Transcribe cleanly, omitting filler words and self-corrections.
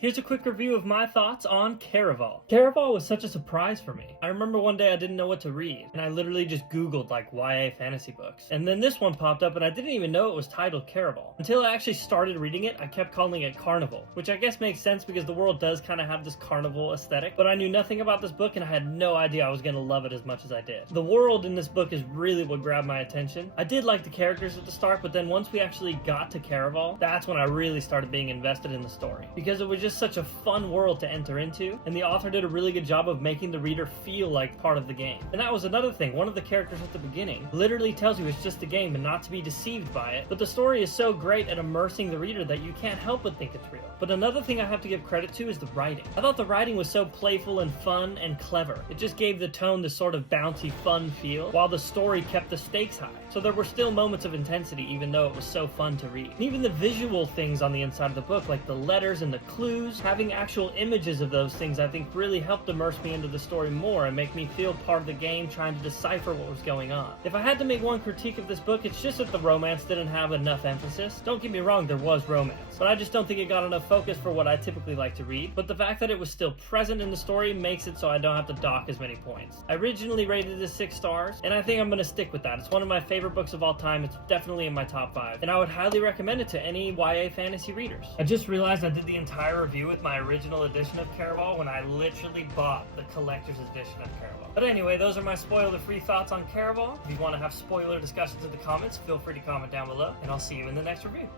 Here's a quick review of my thoughts on Caraval. Caraval was such a surprise for me. I remember one day I didn't know what to read, and I literally just Googled like YA fantasy books. And then this one popped up and I didn't even know it was titled Caraval. Until I actually started reading it, I kept calling it Carnival, which I guess makes sense because the world does kind of have this carnival aesthetic, but I knew nothing about this book and I had no idea I was going to love it as much as I did. The world in this book is really what grabbed my attention. I did like the characters at the start, but then once we actually got to Caraval, that's when I really started being invested in the story, because it was just such a fun world to enter into, and the author did a really good job of making the reader feel like part of the game. And that was another thing. One of the characters at the beginning literally tells you it's just a game and not to be deceived by it, but the story is so great at immersing the reader that you can't help but think it's real. But another thing I have to give credit to is the writing. I thought the writing was so playful and fun and clever. It just gave the tone this sort of bouncy, fun feel, while the story kept the stakes high. So there were still moments of intensity even though it was so fun to read. And even the visual things on the inside of the book, like the letters and the clues, having actual images of those things, I think really helped immerse me into the story more and make me feel part of the game trying to decipher what was going on. If I had to make one critique of this book, it's just that the romance didn't have enough emphasis. Don't get me wrong, there was romance, but I just don't think it got enough focus for what I typically like to read. But the fact that it was still present in the story makes it so I don't have to dock as many points. I originally rated it 6 stars, and I think I'm going to stick with that. It's one of my favorite books of all time. It's definitely in my top 5, and I would highly recommend it to any YA fantasy readers. I just realized I did the entire review with my original edition of Caraval when I literally bought the collector's edition of Caraval. But anyway, those are my spoiler-free thoughts on Caraval. If you want to have spoiler discussions in the comments, feel free to comment down below, and I'll see you in the next review.